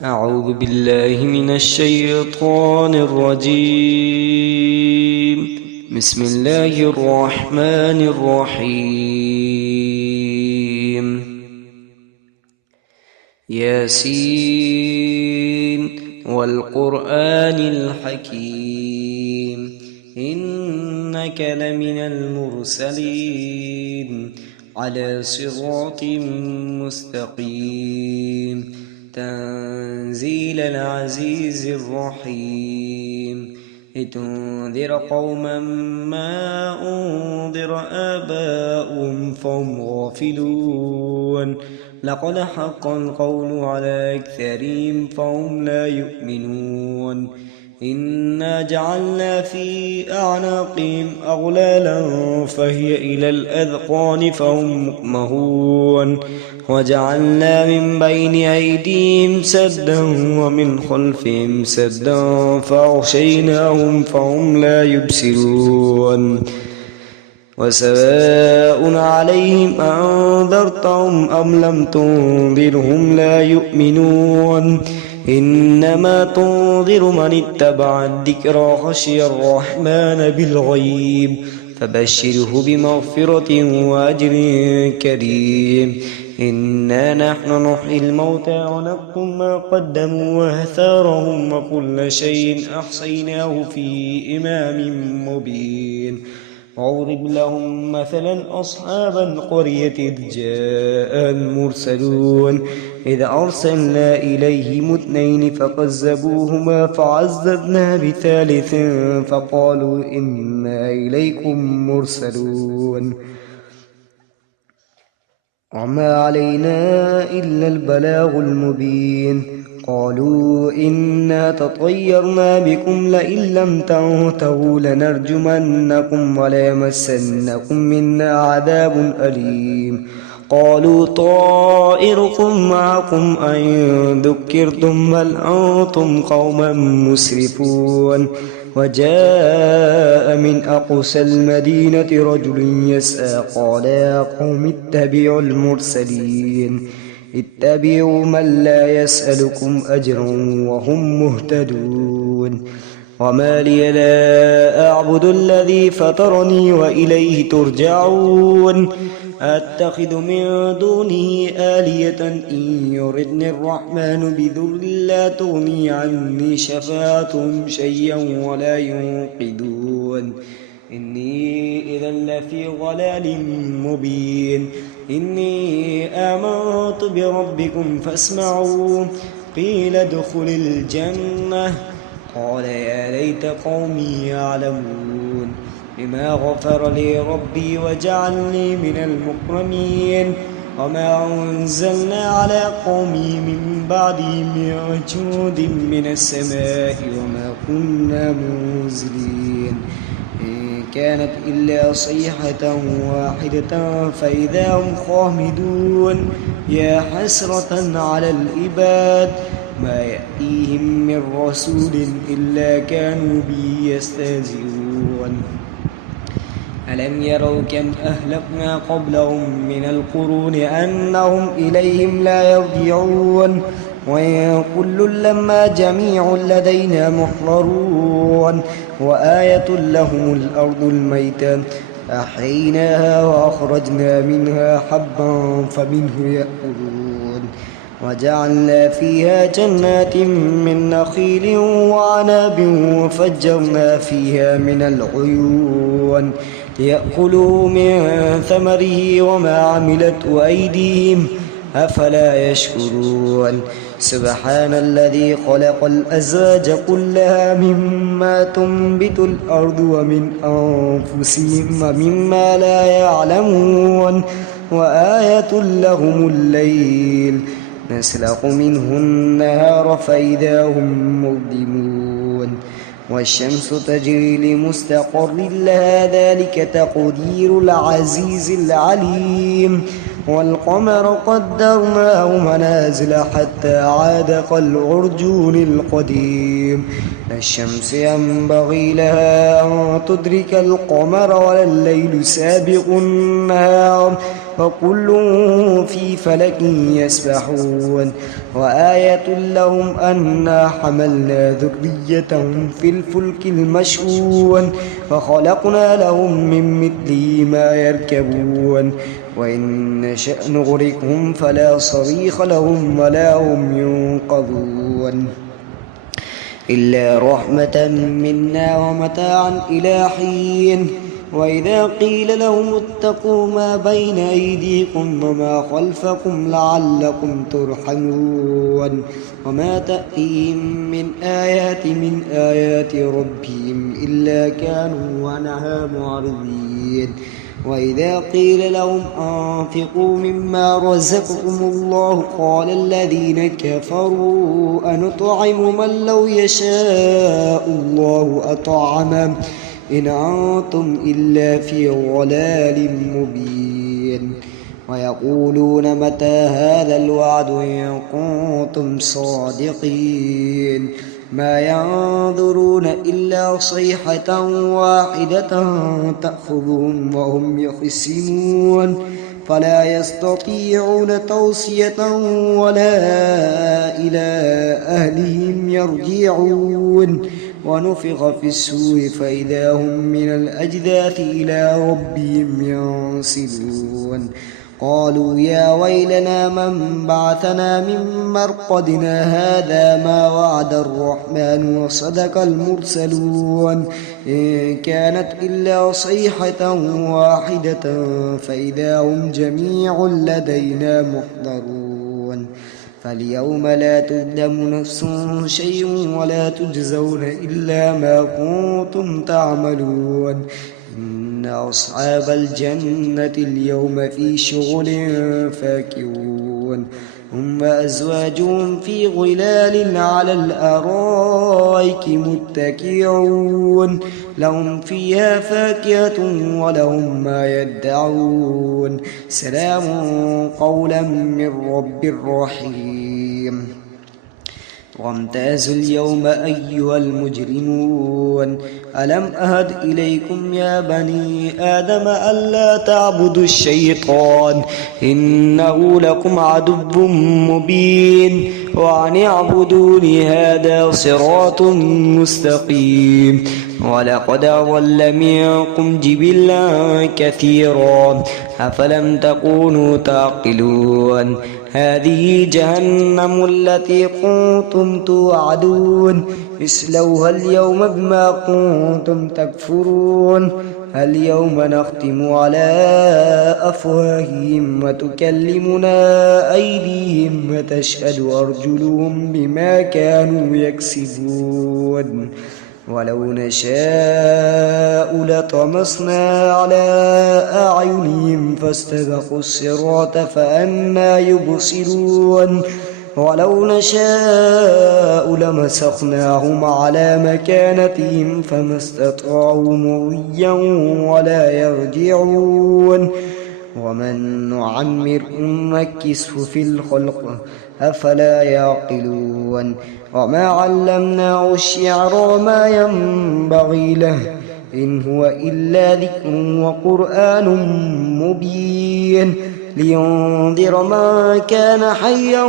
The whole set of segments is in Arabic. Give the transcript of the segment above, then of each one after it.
أعوذ بالله من الشيطان الرجيم. بسم الله الرحمن الرحيم. ياسين والقرآن الحكيم إنك لمن المرسلين على صراط مستقيم تنزيل العزيز الرحيم لتنذر قوما ما أنذر آباؤهم فهم غافلون لقد حق القول على أكثرهم فهم لا يؤمنون إنا جعلنا في أعناقهم أغلالا فهي إلى الأذقان فهم مقمحون وجعلنا من بين أيديهم سدا ومن خلفهم سدا فأغشيناهم فهم لا يبصرون وسواء عليهم أنذرتهم أم لم تنذرهم لا يؤمنون إنما تنذر من اتبع الذكر خشي الرحمن بالغيب فبشره بمغفرة وأجر كريم إنا نحن نحيي الموتى ونكتب ما قدموا وآثارهم وكل شيء أحصيناه في إمام مبين واضرب لهم مثلا أصحاب القرية إذ جاء المرسلون إذ أرسلنا إليهم اثنين فكذبوهما فعززنا بثالث فقالوا إنا إليكم مرسلون وما علينا إلا البلاغ المبين قالوا إنا تطيرنا بكم لئن لم تنتهوا لنرجمنكم وليمسنكم منا عذاب أليم قالوا طائركم معكم أئن ذكرتم بل أنتم قوما مسرفون وجاء من أقصى المدينة رجل يسعى قال يا قوم اتبعوا المرسلين اتبعوا من لا يسألكم أجرا وهم مهتدون وما لي لا أعبد الذي فطرني وإليه ترجعون أتخذ من دونه آلية إن يردني الرحمن بذر لا تغني عني شفاعتهم شيئا ولا ينقذون إني إذا لفي ضلال مبين إني آمنت بربكم فاسمعوا قيل ادخل الجنة قال يا ليت قومي يعلمون بما غفر لي ربي وجعلني من المكرمين وما أنزلنا على قومي من بعدي من جود من السماء وما كنا منزلين إن كانت إلا صيحة واحدة فإذا هم خامدون يا حسرة على العباد ما يأتيهم من رسول إلا كانوا به يستهزئون ألم يروا كم أهلكنا قبلهم من القرون أنهم إليهم لا يرجعون وإن كل لما جميع لدينا محضرون وآية لهم الأرض الميتة أحييناها وأخرجنا منها حبا فمنه يأكلون وجعلنا فيها جنات من نخيل وعناب وفجرنا فيها من العيون ليأكلوا من ثمره وما عملته أيديهم أفلا يشكرون سبحان الذي خلق الأزواج كلها مما تنبت الأرض ومن أنفسهم ومما لا يعلمون وآية لهم الليل نسلخ منه النهار فإذا هم مظلمون والشمس تجري لمستقر لها ذلك تقدير العزيز العليم والقمر قدرناه منازل حتى عاد كالعرجون القديم الشمس ينبغي لها أن تدرك القمر ولا الليل سابق النهار وكل في فلك يسبحون وآية لهم أنا حملنا ذريتهم في الفلك المشحون وخلقنا لهم من مثله ما يركبون وإن نشأ نغرقهم فلا صريخ لهم ولا هم ينقذون إلا رحمة منا ومتاعا إلى حين وإذا قيل لهم اتقوا ما بين أيديكم وما خلفكم لعلكم ترحمون وما تأتيهم من آيات ربهم إلا كانوا عنها معرضين وإذا قيل لهم أنفقوا مما رزقكم الله قال الذين كفروا أنطعم من لو يشاء الله أطعمه إن أنتم إلا في ضلال مبين ويقولون متى هذا الوعد إن كنتم صادقين ما ينظرون إلا صيحة واحدة تأخذهم وهم يخصمون فلا يستطيعون توصية ولا إلى أهلهم يرجعون ونفخ في السور فإذا هم من الأجداث إلى ربهم ينسلون قالوا يا ويلنا من بعثنا من مرقدنا هذا ما وعد الرحمن وصدق المرسلون إن كانت إلا صيحة واحدة فإذا هم جميع لدينا محضرون فاليوم لا تظلم نفس شيء ولا تجزون إلا ما كنتم تعملون إن أصحاب الجنة اليوم في شغل فاكهون هم وأزواجهم في ظلال على الأرائك متكئون لهم فيها فاكهة ولهم ما يدعون سلام قولا من رب رحيم وامتازوا اليوم أيها المجرمون ألم أهد إليكم يا بني آدم ألا تعبدوا الشيطان إنه لكم عدو مبين وأن اعبدوني هذا صراط مستقيم ولقد أضل منكم جبلا كثيرا أفلم تكونوا تعقلون هذه جهنم التي كنتم توعدون اصلوها اليوم بما كنتم تكفرون اليوم نختم على أفواههم وتكلمنا أيديهم وتشهد أرجلهم بما كانوا يكسبون ولو نشاء لطمسنا على أعينهم فاستبقوا الصراط فأنى يبصرون ولو نشاء لمسخناهم على مكانتهم فما استطاعوا مضيا ولا يرجعون ومن نعمر نمكسه في الخلق أفلا يعقلون وما علمناه الشعر وما ينبغي له إن هو إلا ذكر وقرآن مبين لينذر من كان حيا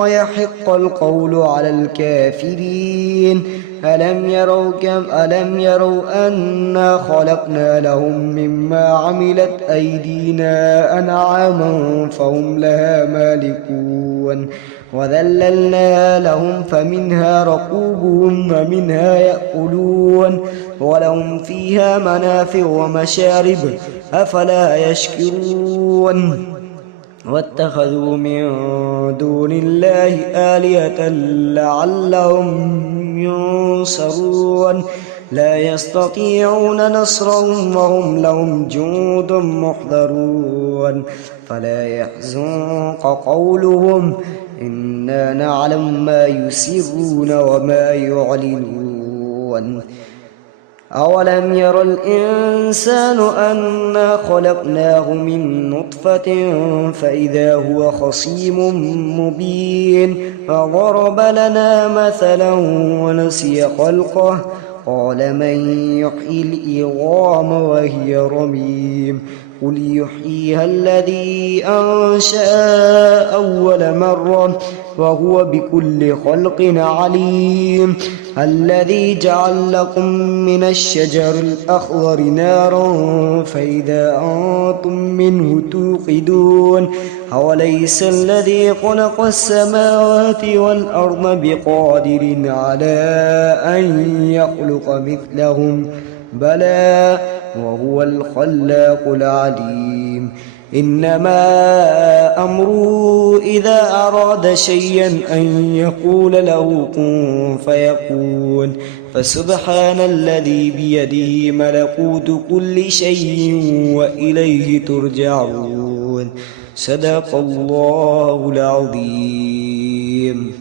ويحق القول على الكافرين ألم يروا أنا خلقنا لهم مما عملت أيدينا أنعاما فهم لها مالكون وذللنا لهم فمنها ركوبهم ومنها يأكلون ولهم فيها منافع ومشارب أفلا يشكرون واتخذوا من دون الله آلهة لعلهم ينصرون لا يستطيعون نصرهم وهم لهم جند محضرون فلا يحزنك قولهم إنا نعلم ما يسرون وما يعلنون أولم ير الإنسان أنا خلقناه من نطفة فإذا هو خصيم مبين فضرب لنا مثلا ونسي خلقه قال من يحيي العظام وهي رميم قل يحييها الذي أنشأ أول مرة وهو بكل خلق عليم الذي جعل لكم من الشجر الأخضر نارا فإذا أنتم منه توقدون أوليس الذي خلق السماوات والأرض بقادر على أن يخلق مثلهم بلى وهو الخلاق العليم إنما أمره إذا أراد شيئا أن يقول له كن فيكون فسبحان الذي بيده ملكوت كل شيء وإليه ترجعون صدق الله العظيم.